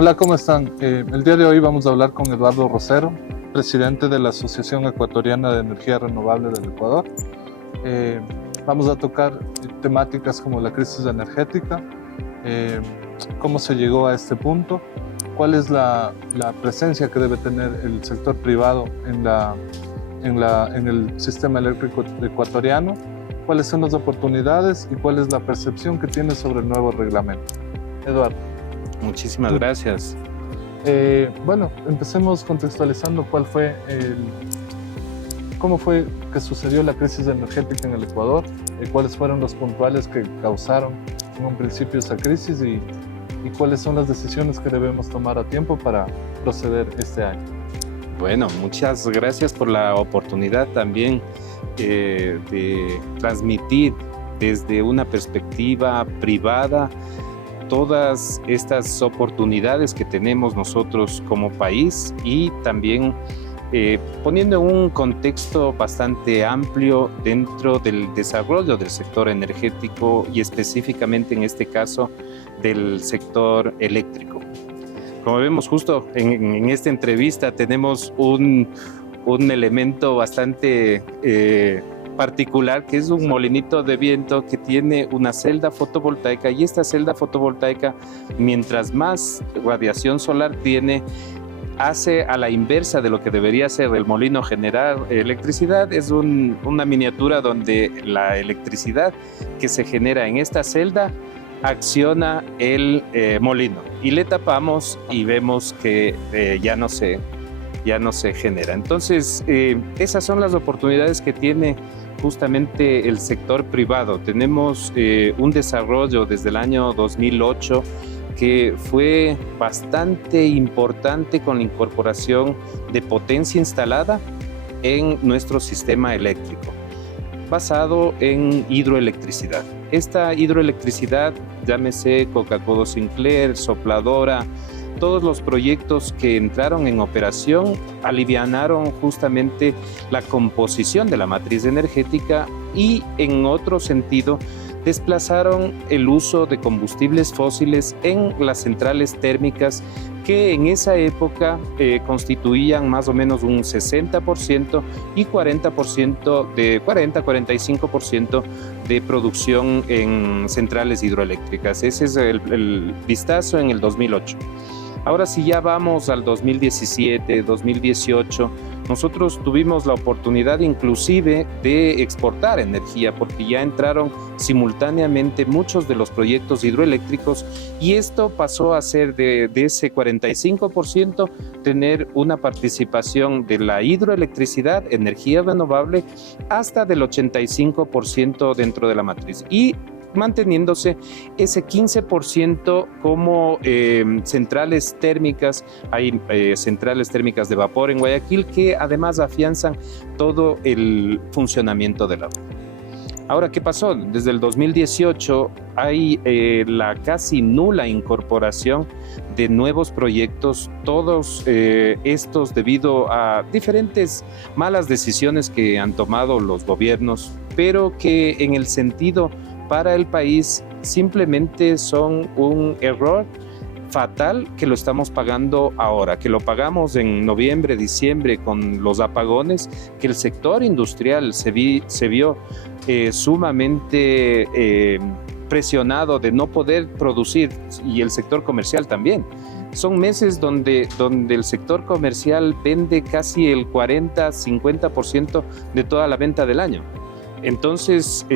Hola, ¿cómo están? El día de hoy vamos a hablar con Eduardo Rosero, presidente de la Asociación Ecuatoriana de Energía Renovable del Ecuador. Eh, Vamos a tocar temáticas como la crisis energética, eh, cómo se llegó a este punto, cuál es la presencia que debe tener el sector privado en el sistema eléctrico ecuatoriano, cuáles son las oportunidades y cuál es la percepción que tiene sobre el nuevo reglamento. Eduardo. Muchísimas gracias. Bueno, empecemos contextualizando cómo fue que sucedió la crisis energética en el Ecuador, cuáles fueron los puntuales que causaron en un principio esa crisis y cuáles son las decisiones que debemos tomar a tiempo para proceder este año. Bueno, muchas gracias por la oportunidad también de transmitir desde una perspectiva privada todas estas oportunidades que tenemos nosotros como país y también poniendo un contexto bastante amplio dentro del desarrollo del sector energético y específicamente en este caso del sector eléctrico. Como vemos justo en esta entrevista tenemos un elemento bastante particular, que es un molinito de viento que tiene una celda fotovoltaica, y esta celda fotovoltaica, mientras más radiación solar tiene, hace a la inversa de lo que debería ser el molino generar electricidad. Es una miniatura donde la electricidad que se genera en esta celda acciona el molino, y le tapamos y vemos que ya no se genera. Entonces, esas son las oportunidades que tiene justamente el sector privado. Tenemos un desarrollo desde el año 2008 que fue bastante importante con la incorporación de potencia instalada en nuestro sistema eléctrico, basado en hidroelectricidad. Esta hidroelectricidad, llámese Coca-Cola Sinclair, Sopladora, todos los proyectos que entraron en operación alivianaron justamente la composición de la matriz energética y, en otro sentido, desplazaron el uso de combustibles fósiles en las centrales térmicas, que en esa época constituían más o menos un 60% y 40-45% de producción en centrales hidroeléctricas. Ese es el vistazo en el 2008. Ahora, si ya vamos al 2017, 2018, nosotros tuvimos la oportunidad inclusive de exportar energía, porque ya entraron simultáneamente muchos de los proyectos hidroeléctricos, y esto pasó a ser de ese 45% tener una participación de la hidroelectricidad, energía renovable, hasta del 85% dentro de la matriz, y manteniéndose ese 15% como centrales térmicas. Hay centrales térmicas de vapor en Guayaquil que además afianzan todo el funcionamiento de la red. Ahora, ¿qué pasó? Desde el 2018 hay la casi nula incorporación de nuevos proyectos, todos estos debido a diferentes malas decisiones que han tomado los gobiernos, pero que en el sentido para el país simplemente son un error fatal que lo estamos pagando ahora, que lo pagamos en noviembre, diciembre con los apagones, que el sector industrial se vio sumamente presionado de no poder producir, y el sector comercial también. Son meses donde el sector comercial vende casi el 40-50% de toda la venta del año. Entonces,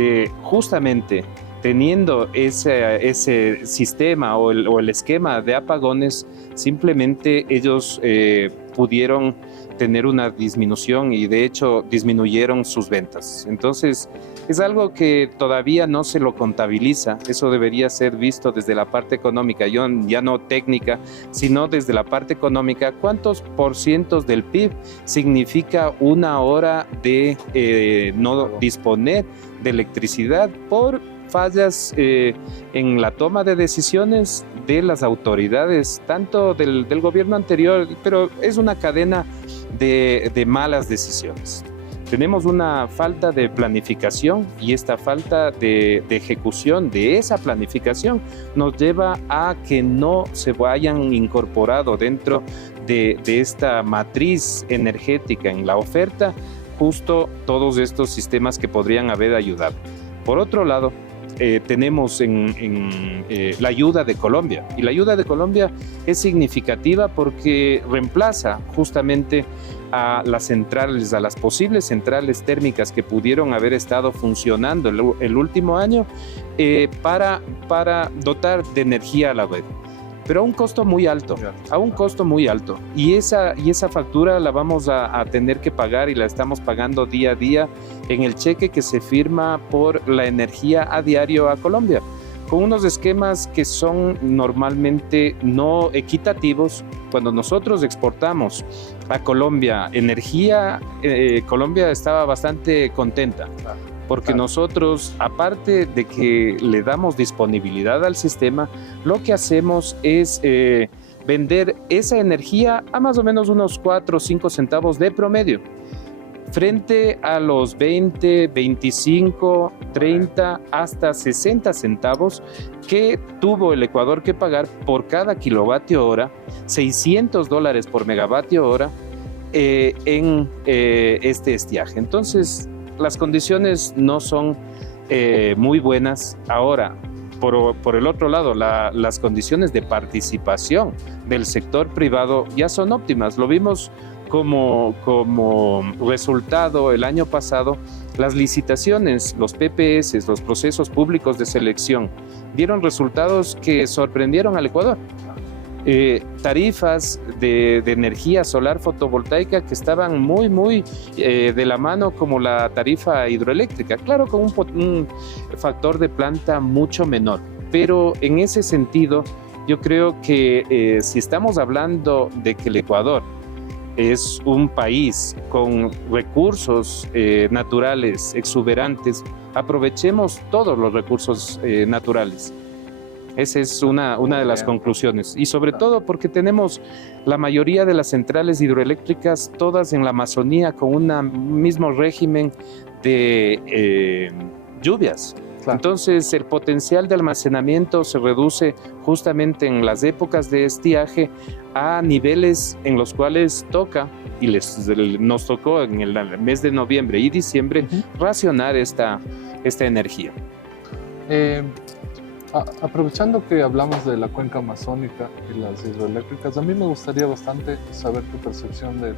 justamente teniendo ese sistema o el esquema de apagones, simplemente ellos pudieron tener una disminución, y de hecho disminuyeron sus ventas. Entonces, es algo que todavía no se lo contabiliza. Eso debería ser visto desde la parte económica, ya no técnica, sino desde la parte económica. ¿Cuántos porcientos del PIB significa una hora de no disponer de electricidad por fallas en la toma de decisiones de las autoridades, tanto del gobierno anterior, pero es una cadena de malas decisiones? Tenemos una falta de planificación y esta falta de ejecución de esa planificación nos lleva a que no se hayan incorporado dentro de esta matriz energética en la oferta justo todos estos sistemas que podrían haber ayudado. Por otro lado, tenemos la ayuda de Colombia, y la ayuda de Colombia es significativa porque reemplaza justamente a las centrales, a las posibles centrales térmicas que pudieron haber estado funcionando el último año para dotar de energía a la red. Pero a un costo muy alto, y esa factura la vamos a tener que pagar y la estamos pagando día a día en el cheque que se firma por la energía a diario a Colombia, con unos esquemas que son normalmente no equitativos. Cuando nosotros exportamos a Colombia energía, Colombia estaba bastante contenta. Porque nosotros, aparte de que le damos disponibilidad al sistema, lo que hacemos es vender esa energía a más o menos unos 4 o 5 centavos de promedio, frente a los 20, 25, 30, hasta 60 centavos que tuvo el Ecuador que pagar por cada kilovatio hora, $600 por megavatio hora en este estiaje. Entonces, las condiciones no son muy buenas. Ahora, por el otro lado, las condiciones de participación del sector privado ya son óptimas. Lo vimos como resultado el año pasado. Las licitaciones, los PPS, los procesos públicos de selección, dieron resultados que sorprendieron al Ecuador. Tarifas de energía solar fotovoltaica que estaban muy de la mano, como la tarifa hidroeléctrica, claro, con un factor de planta mucho menor, pero en ese sentido yo creo que si estamos hablando de que el Ecuador es un país con recursos naturales exuberantes, aprovechemos todos los recursos naturales. Esa es una de las conclusiones, y sobre todo porque tenemos la mayoría de las centrales hidroeléctricas todas en la Amazonía con un mismo régimen de lluvias. Claro. Entonces el potencial de almacenamiento se reduce justamente en las épocas de estiaje a niveles en los cuales toca, y nos tocó en el mes de noviembre y diciembre, racionar esta energía. Aprovechando que hablamos de la cuenca amazónica y las hidroeléctricas, a mí me gustaría bastante saber tu percepción del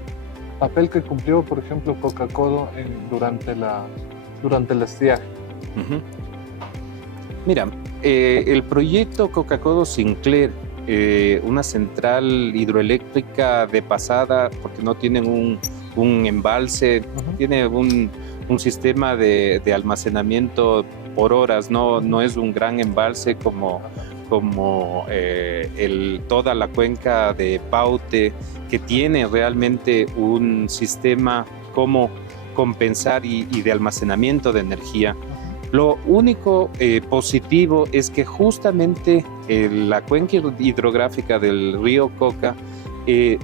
papel que cumplió, por ejemplo, Coca-Codo durante el estiaje. Mira, el proyecto Coca-Codo Sinclair, una central hidroeléctrica de pasada, porque no tienen un embalse, tiene un sistema de almacenamiento por horas, no es un gran embalse como toda la cuenca de Paute, que tiene realmente un sistema como compensar y de almacenamiento de energía. Lo único positivo es que justamente la cuenca hidrográfica del río Coca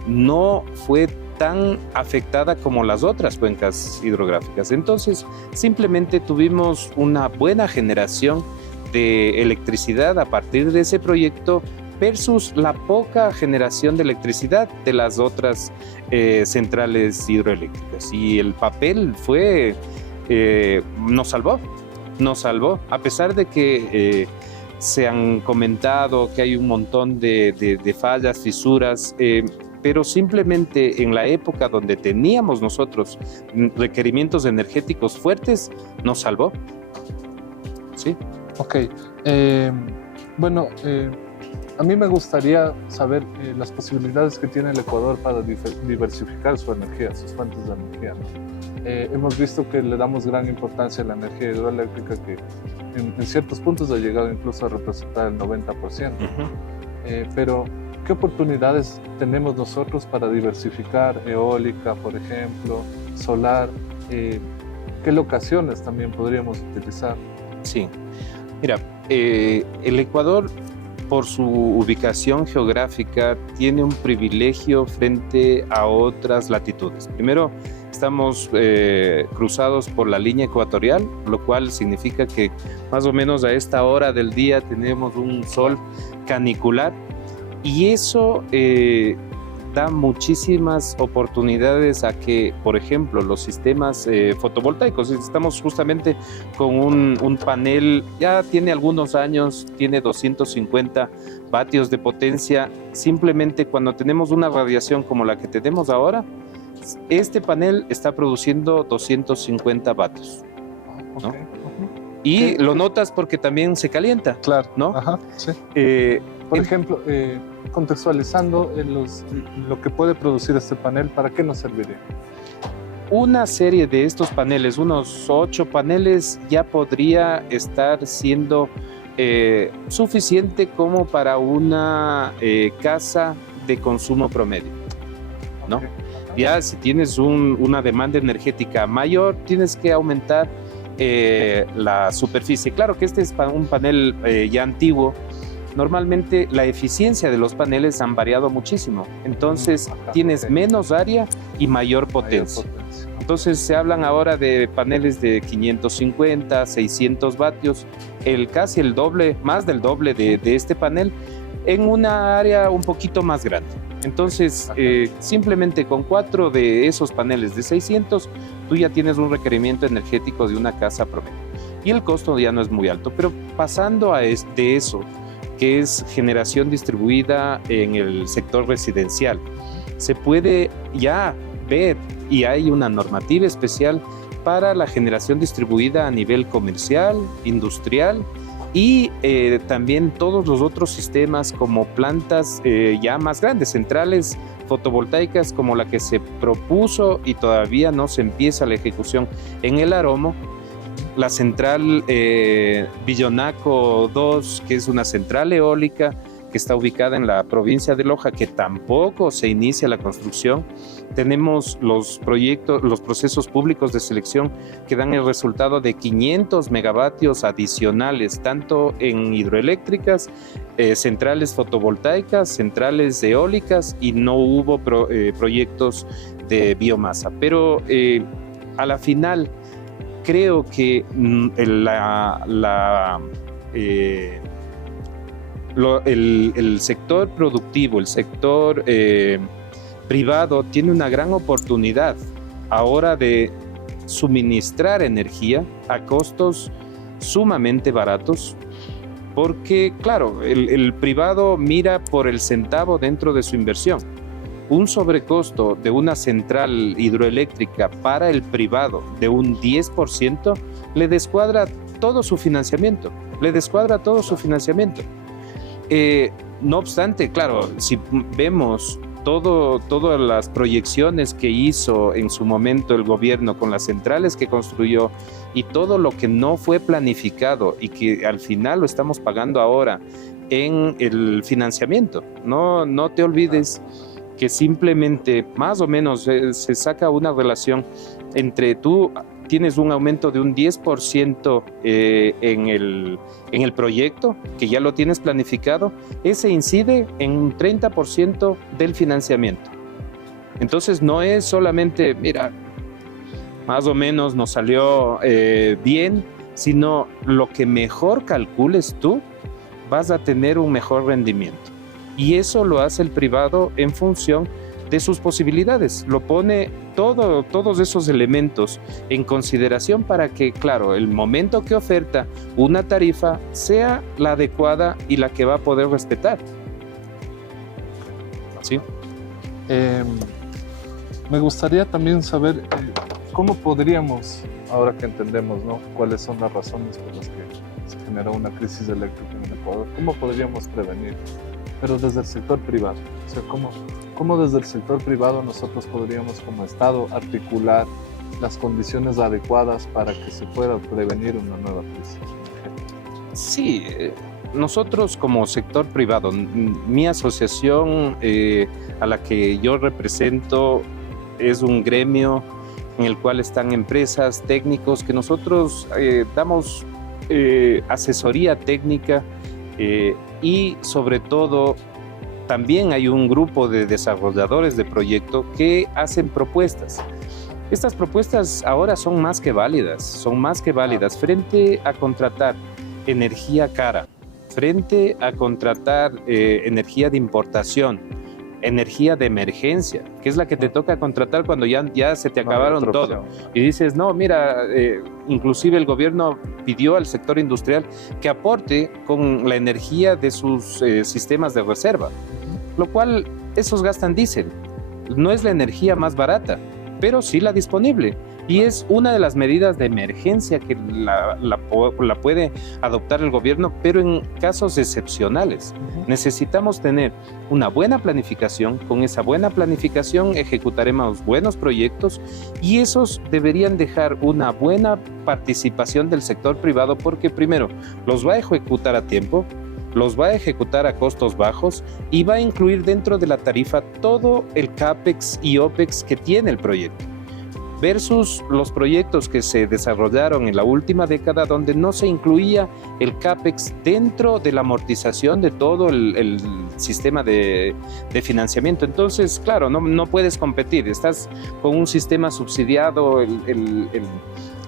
no fue tan afectada como las otras cuencas hidrográficas. Entonces, simplemente tuvimos una buena generación de electricidad a partir de ese proyecto versus la poca generación de electricidad de las otras centrales hidroeléctricas. Y el papel nos salvó, a pesar de que se han comentado que hay un montón de fallas, fisuras, pero simplemente en la época donde teníamos nosotros requerimientos energéticos fuertes, nos salvó. Sí. Ok. A mí me gustaría saber las posibilidades que tiene el Ecuador para diversificar su energía, sus fuentes de energía, ¿no? Hemos visto que le damos gran importancia a la energía hidroeléctrica, que en ciertos puntos ha llegado incluso a representar el 90%. Pero, ¿qué oportunidades tenemos nosotros para diversificar eólica, por ejemplo, solar? ¿Qué locaciones también podríamos utilizar? Sí, mira, el Ecuador, por su ubicación geográfica, tiene un privilegio frente a otras latitudes. Primero, estamos cruzados por la línea ecuatorial, lo cual significa que más o menos a esta hora del día tenemos un sol canicular, y eso da muchísimas oportunidades a que, por ejemplo, los sistemas fotovoltaicos, estamos justamente con un panel, ya tiene algunos años, tiene 250 vatios de potencia. Simplemente cuando tenemos una radiación como la que tenemos ahora, este panel está produciendo 250 vatios, ¿no? Okay. Y lo notas porque también se calienta, Claro, ¿no? Ajá, sí. Por ejemplo, contextualizando lo que puede producir este panel, ¿para qué nos serviría? Una serie de estos paneles, unos 8 paneles, ya podría estar siendo suficiente como para una casa de consumo promedio, ¿no? Okay. Ya si tienes una demanda energética mayor, tienes que aumentar la superficie. Claro que este es un panel ya antiguo. Normalmente la eficiencia de los paneles han variado muchísimo, entonces tienes menos área y mayor potencia. Entonces se hablan ahora de paneles de 550, 600 vatios, casi el doble, más del doble de este panel en una área un poquito más grande. Entonces simplemente con 4 de esos paneles de 600 tú ya tienes un requerimiento energético de una casa promedio y el costo ya no es muy alto. Pero pasando de eso, que es generación distribuida en el sector residencial, se puede ya ver, y hay una normativa especial para la generación distribuida a nivel comercial, industrial y también todos los otros sistemas como plantas ya más grandes, centrales fotovoltaicas como la que se propuso y todavía no se empieza la ejecución en el Aromo. La central Villonaco 2, que es una central eólica que está ubicada en la provincia de Loja, que tampoco se inicia la construcción. Tenemos los procesos públicos de selección que dan el resultado de 500 megavatios adicionales, tanto en hidroeléctricas, centrales fotovoltaicas, centrales eólicas, y no hubo proyectos de biomasa. Pero a la final, creo que el sector productivo, el sector privado tiene una gran oportunidad ahora de suministrar energía a costos sumamente baratos, porque claro, el privado mira por el centavo dentro de su inversión. Un sobrecosto de una central hidroeléctrica para el privado de un 10% le descuadra todo su financiamiento, no obstante, claro, si vemos todas las proyecciones que hizo en su momento el gobierno con las centrales que construyó y todo lo que no fue planificado y que al final lo estamos pagando ahora en el financiamiento, no te olvides que simplemente más o menos se saca una relación entre tú tienes un aumento de un 10% en el proyecto, que ya lo tienes planificado, ese incide en un 30% del financiamiento. Entonces no es solamente, mira, más o menos nos salió bien, sino lo que mejor calcules tú, vas a tener un mejor rendimiento. Y eso lo hace el privado en función de sus posibilidades. Lo pone todos esos elementos en consideración para que, claro, el momento que oferta una tarifa sea la adecuada y la que va a poder respetar. ¿Sí? Me gustaría también saber cómo podríamos, ahora que entendemos, ¿no?, cuáles son las razones por las que se generó una crisis eléctrica en el Ecuador, cómo podríamos prevenir, pero desde el sector privado. O sea, ¿cómo desde el sector privado nosotros podríamos como Estado articular las condiciones adecuadas para que se pueda prevenir una nueva crisis? Sí, nosotros como sector privado, mi asociación a la que yo represento es un gremio en el cual están empresas, técnicos, que nosotros damos asesoría técnica y sobre todo también hay un grupo de desarrolladores de proyecto que hacen propuestas. Estas propuestas ahora son más que válidas, frente a contratar energía cara, frente a contratar energía de importación, energía de emergencia, que es la que te toca contratar cuando ya se te acabaron todo. Y dices, no, mira, inclusive el gobierno pidió al sector industrial que aporte con la energía de sus sistemas de reserva, lo cual esos gastan diésel. No es la energía más barata, pero sí la disponible. Y es una de las medidas de emergencia que la puede adoptar el gobierno, pero en casos excepcionales. Necesitamos tener una buena planificación. Con esa buena planificación ejecutaremos buenos proyectos y esos deberían dejar una buena participación del sector privado porque primero los va a ejecutar a tiempo, los va a ejecutar a costos bajos y va a incluir dentro de la tarifa todo el CAPEX y OPEX que tiene el proyecto. Versus los proyectos que se desarrollaron en la última década donde no se incluía el CAPEX dentro de la amortización de todo el sistema de financiamiento. Entonces, claro, no puedes competir, estás con un sistema subsidiado, el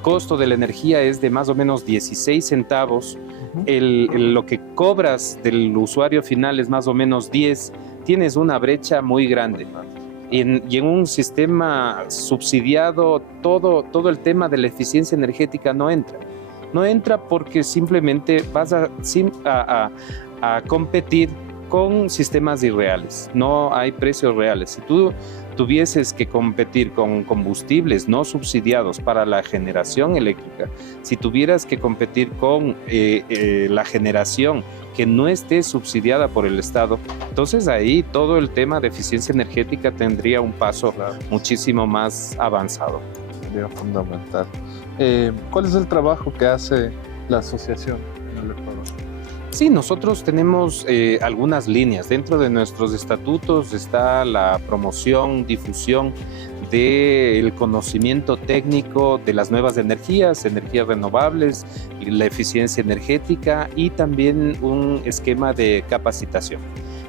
costo de la energía es de más o menos 16 centavos, lo que cobras del usuario final es más o menos 10, tienes una brecha muy grande. Y en un sistema subsidiado, todo el tema de la eficiencia energética no entra. No entra porque simplemente vas a competir con sistemas irreales. No hay precios reales. Si tú tuvieses que competir con combustibles no subsidiados para la generación eléctrica, si tuvieras que competir con la generación que no esté subsidiada por el Estado, entonces ahí todo el tema de eficiencia energética tendría un paso muchísimo más avanzado. Sería fundamental. ¿Cuál es el trabajo que hace la asociación en el Ecuador? Sí, nosotros tenemos algunas líneas. Dentro de nuestros estatutos está la promoción, difusión del conocimiento técnico de las nuevas energías renovables, la eficiencia energética y también un esquema de capacitación.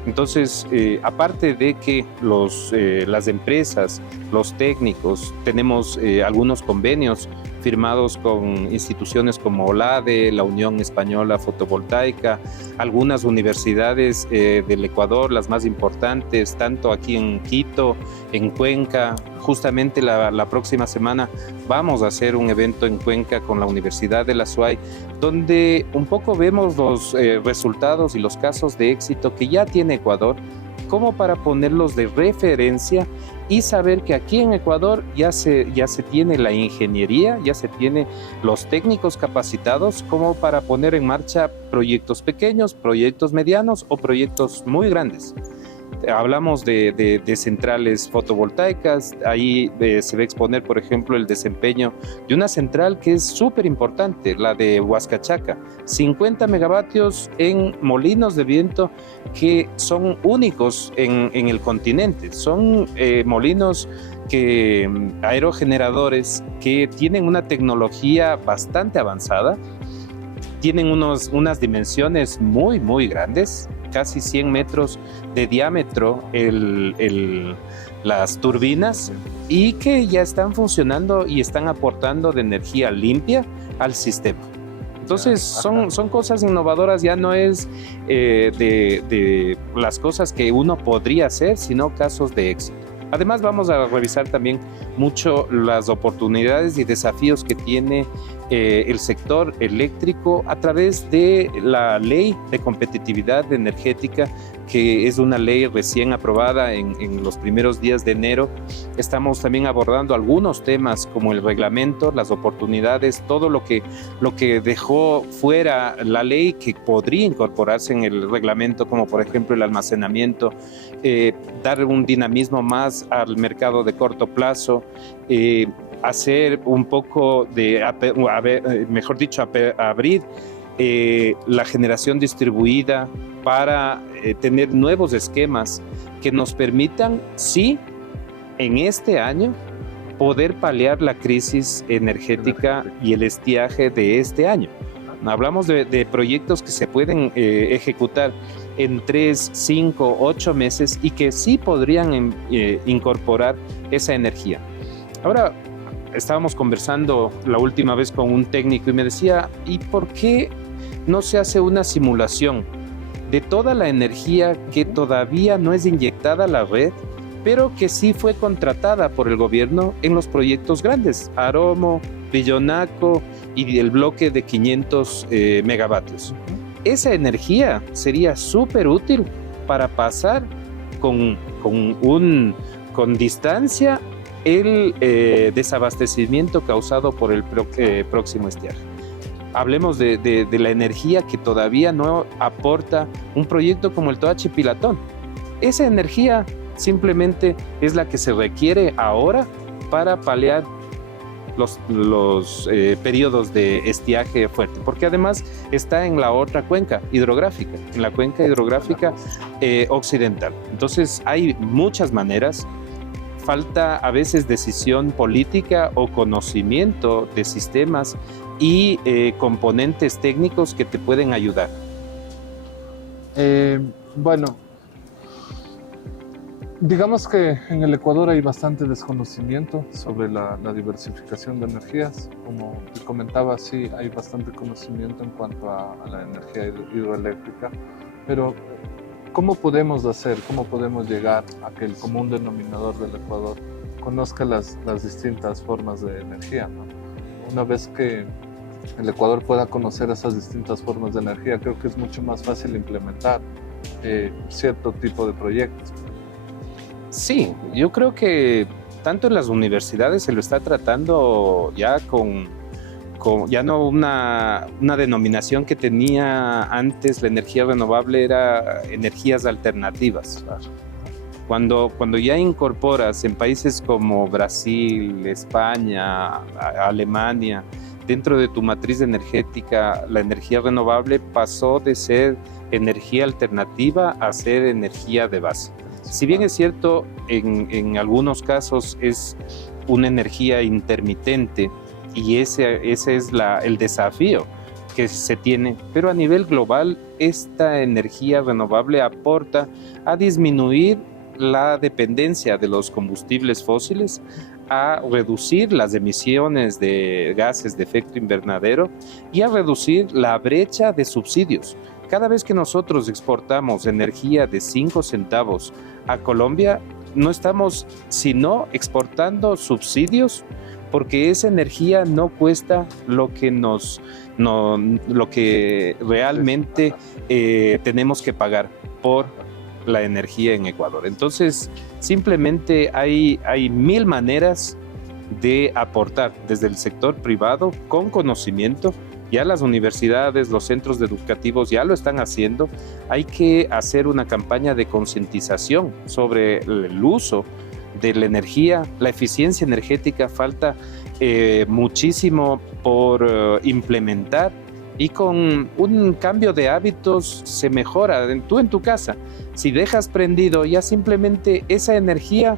Entonces, aparte de que las empresas, los técnicos, tenemos algunos convenios firmados con instituciones como OLADE, la Unión Española Fotovoltaica, algunas universidades del Ecuador, las más importantes, tanto aquí en Quito, en Cuenca. Justamente la próxima semana vamos a hacer un evento en Cuenca con la Universidad de la SUAY, donde un poco vemos los resultados y los casos de éxito que ya tiene Ecuador, como para ponerlos de referencia y saber que aquí en Ecuador ya se tiene la ingeniería, ya se tiene los técnicos capacitados como para poner en marcha proyectos pequeños, proyectos medianos o proyectos muy grandes. Hablamos de centrales fotovoltaicas, ahí se va a exponer, por ejemplo, el desempeño de una central que es súper importante, la de Huascachaca, 50 megavatios en molinos de viento que son únicos en el continente, son molinos aerogeneradores que tienen una tecnología bastante avanzada, tienen unas dimensiones muy, muy grandes, casi 100 metros de diámetro las turbinas y que ya están funcionando y están aportando de energía limpia al sistema. Entonces son cosas innovadoras, ya no es de las cosas que uno podría hacer, sino casos de éxito. Además vamos a revisar también mucho las oportunidades y desafíos que tiene el sector eléctrico a través de la Ley de Competitividad Energética, que es una ley recién aprobada en los primeros días de enero. Estamos también abordando algunos temas como el reglamento, las oportunidades, todo lo que dejó fuera la ley que podría incorporarse en el reglamento, como por ejemplo el almacenamiento, dar un dinamismo más al mercado de corto plazo, hacer un poco abrir la generación distribuida para tener nuevos esquemas que nos permitan, sí, en este año, poder paliar la crisis energética y el estiaje de este año. Hablamos de proyectos que se pueden ejecutar en 3, 5, 8 meses y que sí podrían incorporar esa energía. Ahora, estábamos conversando la última vez con un técnico y me decía, ¿y por qué no se hace una simulación de toda la energía que todavía no es inyectada a la red, pero que sí fue contratada por el gobierno en los proyectos grandes, Aromo, Pillonaco y el bloque de 500 megavatios? Esa energía sería súper útil para pasar con distancia el desabastecimiento causado por el próximo estiaje. Hablemos de la energía que todavía no aporta un proyecto como el Toachi Pilatón. Esa energía simplemente es la que se requiere ahora para paliar los periodos de estiaje fuerte, porque además está en la otra cuenca hidrográfica, en la cuenca hidrográfica occidental. Entonces hay muchas maneras. Falta a veces decisión política o conocimiento de sistemas y componentes técnicos que te pueden ayudar. Bueno, digamos que en el Ecuador hay bastante desconocimiento sobre la diversificación de energías. Como te comentaba, sí hay bastante conocimiento en cuanto a la energía hidroeléctrica, pero ¿cómo podemos llegar a que el común denominador del Ecuador conozca las distintas formas de energía, ¿no? Una vez que el Ecuador pueda conocer esas distintas formas de energía, creo que es mucho más fácil implementar cierto tipo de proyectos. Sí, yo creo que tanto en las universidades se lo está tratando ya con ya no una denominación que tenía antes la energía renovable, era energías alternativas. Cuando ya incorporas en países como Brasil, España, Alemania, dentro de tu matriz energética, la energía renovable pasó de ser energía alternativa a ser energía de base. Si bien es cierto, en algunos casos es una energía intermitente, y ese es el desafío que se tiene, pero a nivel global esta energía renovable aporta a disminuir la dependencia de los combustibles fósiles, a reducir las emisiones de gases de efecto invernadero y a reducir la brecha de subsidios. Cada vez que nosotros exportamos energía de 5 centavos a Colombia, no estamos sino exportando subsidios, porque esa energía no cuesta lo que realmente tenemos que pagar por la energía en Ecuador. Entonces, simplemente hay 1000 maneras de aportar desde el sector privado con conocimiento. Ya las universidades, los centros educativos ya lo están haciendo. Hay que hacer una campaña de concientización sobre el uso de la energía, la eficiencia energética. Falta muchísimo por implementar, y con un cambio de hábitos se mejora. Tú en tu casa, si dejas prendido, ya simplemente esa energía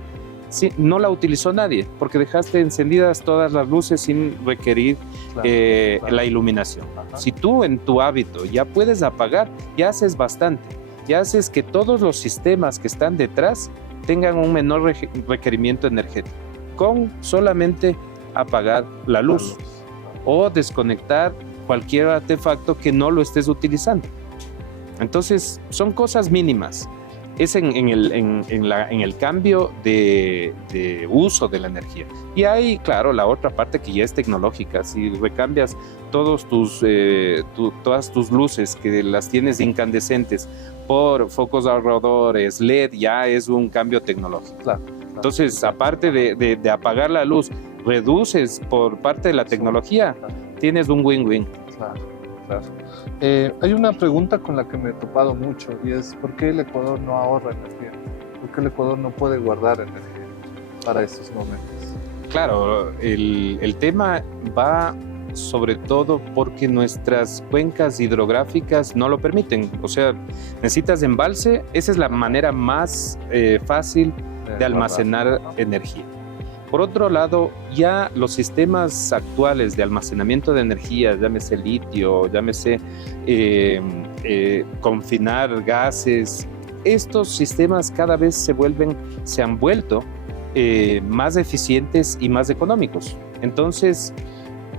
no la utilizó nadie, porque dejaste encendidas todas las luces sin requerir la iluminación. Ajá. Si tú en tu hábito ya puedes apagar, ya haces bastante, ya haces que todos los sistemas que están detrás tengan un menor requerimiento energético, con solamente apagar la luz o desconectar cualquier artefacto que no lo estés utilizando. Entonces, son cosas mínimas. Es en el cambio de uso de la energía. Y hay, claro, la otra parte que ya es tecnológica. Si recambias todas tus luces, que las tienes incandescentes, por focos ahorradores, LED, ya es un cambio tecnológico. Claro. Entonces, aparte de apagar la luz, reduces por parte de la tecnología, tienes un win-win. Claro. Hay una pregunta con la que me he topado mucho, y es ¿por qué el Ecuador no ahorra energía? ¿Por qué el Ecuador no puede guardar energía para estos momentos? Claro, el tema va sobre todo porque nuestras cuencas hidrográficas no lo permiten. O sea, necesitas embalse. Esa es la manera más fácil de almacenar energía. Por otro lado, ya los sistemas actuales de almacenamiento de energía, llámese litio, llámese confinar gases, estos sistemas cada vez se han vuelto más eficientes y más económicos. Entonces,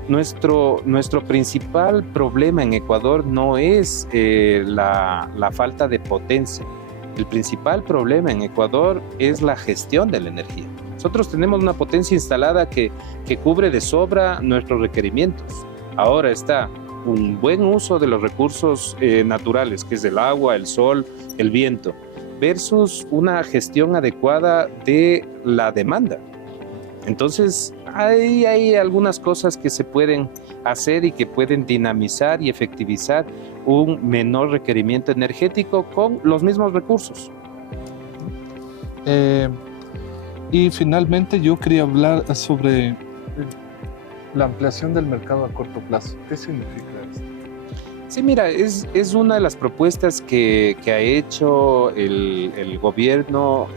nuestro principal problema en Ecuador no es la falta de potencia. El principal problema en Ecuador es la gestión de la energía. Nosotros tenemos una potencia instalada que cubre de sobra nuestros requerimientos. Ahora está un buen uso de los recursos naturales, que es el agua, el sol, el viento, versus una gestión adecuada de la demanda. Entonces, hay algunas cosas que se pueden hacer y que pueden dinamizar y efectivizar un menor requerimiento energético con los mismos recursos. Y finalmente yo quería hablar sobre la ampliación del mercado a corto plazo. ¿Qué significa esto? Sí, mira, es una de las propuestas que ha hecho el gobierno.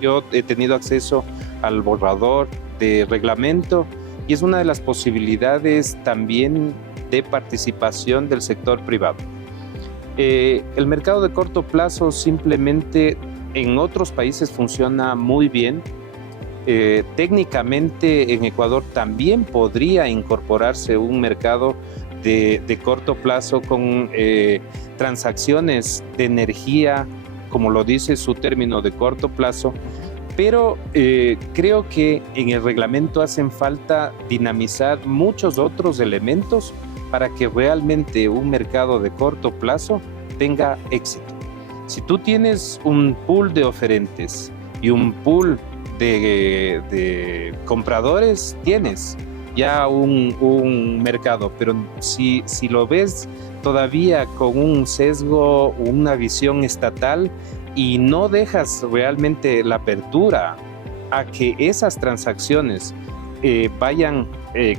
Yo he tenido acceso al borrador de reglamento y es una de las posibilidades también de participación del sector privado. El mercado de corto plazo simplemente en otros países funciona muy bien. Técnicamente en Ecuador también podría incorporarse un mercado de corto plazo con transacciones de energía, como lo dice su término, de corto plazo, pero creo que en el reglamento hacen falta dinamizar muchos otros elementos para que realmente un mercado de corto plazo tenga éxito. Si tú tienes un pool de oferentes y un pool de compradores, tienes ya un mercado, pero si lo ves todavía con un sesgo, una visión estatal y no dejas realmente la apertura a que esas transacciones vayan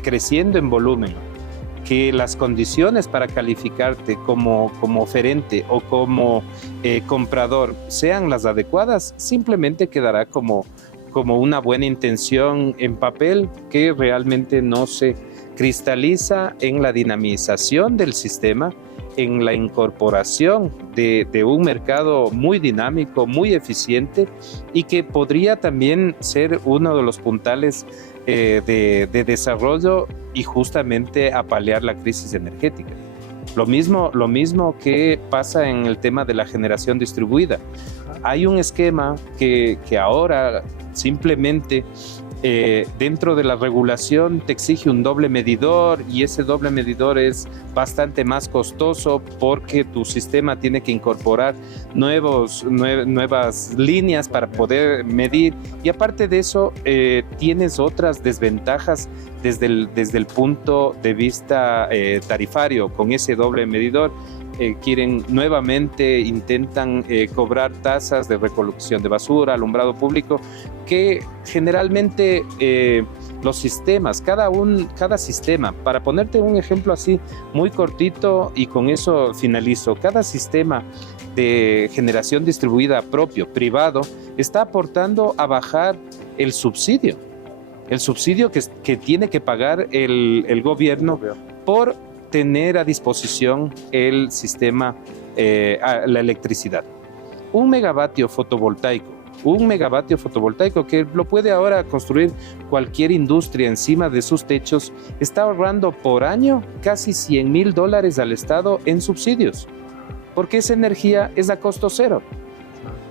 creciendo en volumen, que las condiciones para calificarte como oferente o como comprador sean las adecuadas, simplemente quedará como una buena intención en papel que realmente no se cristaliza en la dinamización del sistema, en la incorporación de un mercado muy dinámico, muy eficiente y que podría también ser uno de los puntales de desarrollo y justamente a paliar la crisis energética. Lo mismo que pasa en el tema de la generación distribuida. Hay un esquema que ahora simplemente dentro de la regulación te exige un doble medidor y ese doble medidor es bastante más costoso porque tu sistema tiene que incorporar nuevas líneas para poder medir y aparte de eso tienes otras desventajas desde el punto de vista tarifario. Con ese doble medidor intentan cobrar tasas de recolección de basura, alumbrado público, que generalmente los sistemas, cada sistema, para ponerte un ejemplo así muy cortito y con eso finalizo, cada sistema de generación distribuida propio, privado, está aportando a bajar el subsidio que tiene que pagar el gobierno por tener a disposición el sistema, la electricidad. Un megavatio fotovoltaico que lo puede ahora construir cualquier industria encima de sus techos, está ahorrando por año casi $100,000 al Estado en subsidios, porque esa energía es a costo cero.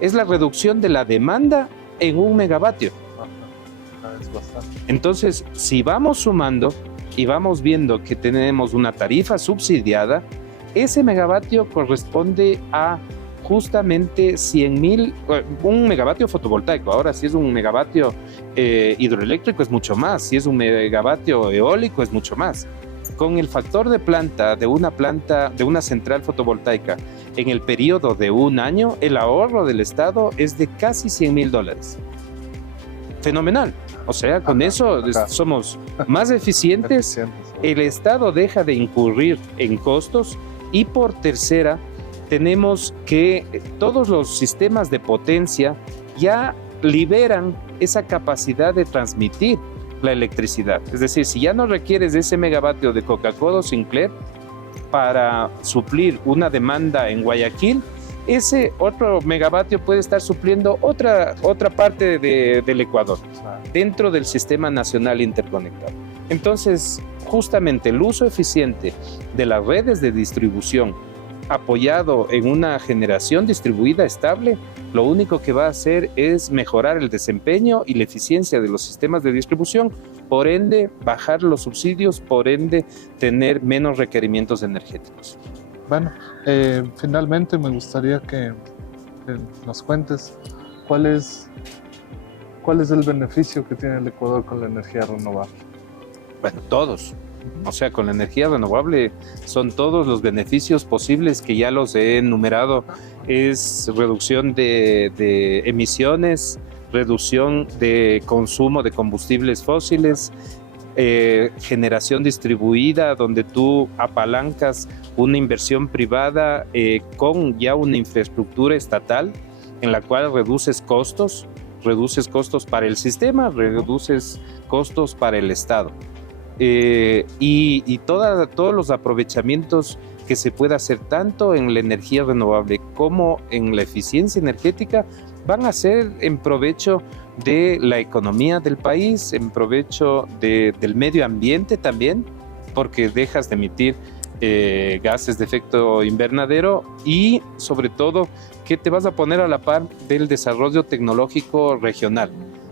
Es la reducción de la demanda en un megavatio. Entonces, si vamos sumando y vamos viendo que tenemos una tarifa subsidiada, ese megavatio corresponde a justamente 100,000, un megavatio fotovoltaico. Ahora, si es un megavatio hidroeléctrico es mucho más, si es un megavatio eólico es mucho más. Con el factor de planta de una central fotovoltaica en el periodo de un año, el ahorro del Estado es de casi $100,000. Fenomenal. O sea, con eso somos más eficientes, el Estado deja de incurrir en costos y por tercera, tenemos que todos los sistemas de potencia ya liberan esa capacidad de transmitir la electricidad. Es decir, si ya no requieres de ese megavatio de Coca-Cola o Sinclair para suplir una demanda en Guayaquil, ese otro megavatio puede estar supliendo otra parte del Ecuador. dentro del Sistema Nacional Interconectado. Entonces, justamente el uso eficiente de las redes de distribución apoyado en una generación distribuida estable, lo único que va a hacer es mejorar el desempeño y la eficiencia de los sistemas de distribución, por ende bajar los subsidios, por ende tener menos requerimientos energéticos. Bueno, finalmente me gustaría que nos cuentes cuál es el beneficio que tiene el Ecuador con la energía renovable. Bueno, todos. O sea, con la energía renovable son todos los beneficios posibles que ya los he enumerado. Es reducción de emisiones, reducción de consumo de combustibles fósiles, generación distribuida, donde tú apalancas una inversión privada con ya una infraestructura estatal en la cual reduces costos para el sistema, reduces costos para el Estado. Y todos los aprovechamientos que se pueda hacer tanto en la energía renovable como en la eficiencia energética van a ser en provecho de la economía del país, en provecho del medio ambiente también, porque dejas de emitir gases de efecto invernadero y sobre todo que te vas a poner a la par del desarrollo tecnológico regional.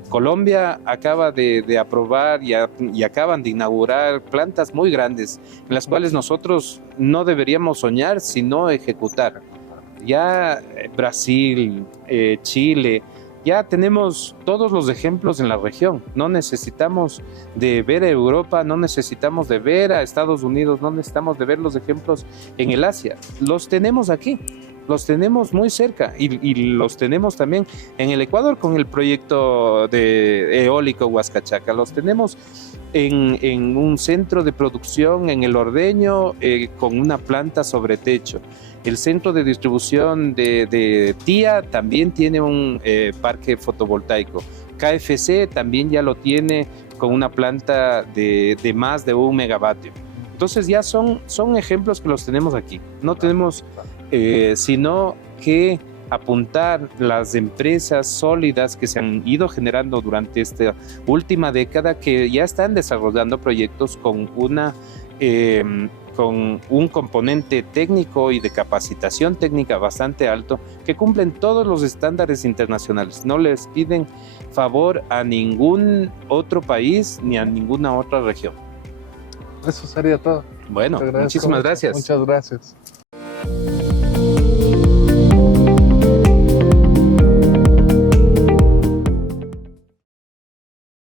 Colombia acaba de aprobar y acaban de inaugurar plantas muy grandes en las cuales nosotros no deberíamos soñar sino ejecutar. Ya Brasil, Chile, ya tenemos todos los ejemplos en la región. No necesitamos de ver a Europa, no necesitamos de ver a Estados Unidos, no necesitamos de ver los ejemplos en el Asia. Los tenemos aquí. Los tenemos muy cerca y los tenemos también en el Ecuador con el proyecto de eólico Huascachaca. Los tenemos en un centro de producción en el Ordeño con una planta sobre techo. El centro de distribución de Tía también tiene un parque fotovoltaico. KFC también ya lo tiene con una planta de más de 1 megavatio. Entonces ya son ejemplos que los tenemos aquí. No tenemos sino que apuntar las empresas sólidas que se han ido generando durante esta última década, que ya están desarrollando proyectos con un componente técnico y de capacitación técnica bastante alto, que cumplen todos los estándares internacionales. No les piden favor a ningún otro país ni a ninguna otra región. Eso sería todo. Bueno, muchísimas gracias. Muchas gracias.